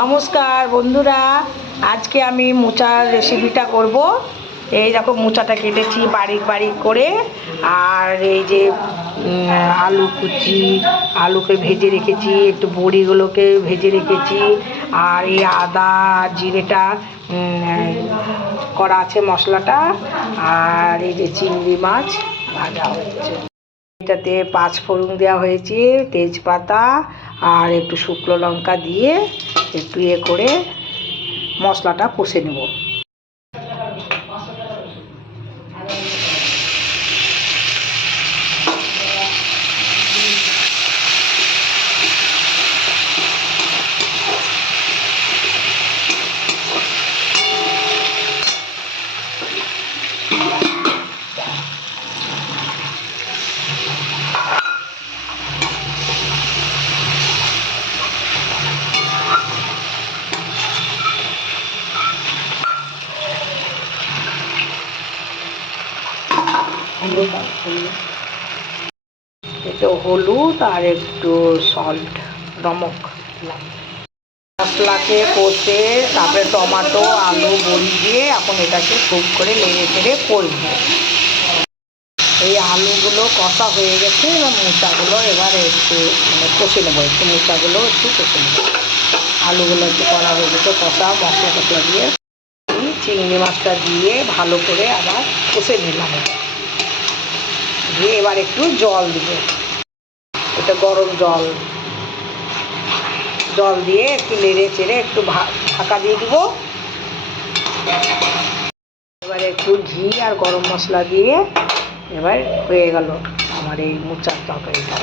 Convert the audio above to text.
নমস্কার বন্ধুরা, আজকে আমি মোচার রেসিপিটা করব। এই দেখো মোচাটা কেটেছি বারিক বারিক করে, আর এই যে আলু কুচি, আলুকে ভেজে রেখেছি, একটু বড়িগুলোকে ভেজে রেখেছি, আর এই আদা জিরেটা করা আছে মশলাটা, আর এই যে চিংড়ি মাছ ভাজা হয়েছে। এটাতে 5 ফোড়ন দেওয়া হয়েছে, তেজপাতা আর একটু শুকনো লঙ্কা দিয়ে একটু করে মশলাটা কষে নেব। একটু হলুদ আর একটু সল্ট, নমক দিলাম। মশলাকে কষে তারপরে টমেটো আলু বড়ি দিয়ে এখন এটাকে খুব করে নেড়ে চেড়ে করব। এই আলুগুলো কষা হয়ে গেছে, এবং মোচাগুলো এবার একটু কষে নেবো, একটু মোচাগুলো একটু কষে নেবো। আলুগুলো একটু করা হয়ে গেছে কষা, মশলা টসলা দিয়ে চিংড়ি মাছটা দিয়ে ভালো করে আবার কষে নিলাম। দিয়ে এবার একটু জল দিব, এটা গরম জল দিয়ে একটু নেড়ে চেড়ে একটু ঢাকা দিয়ে দিব। এবার একটু ঘি আর গরম মশলা দিয়ে এবার হয়ে গেল আমার এই মোচার তরকারিটা।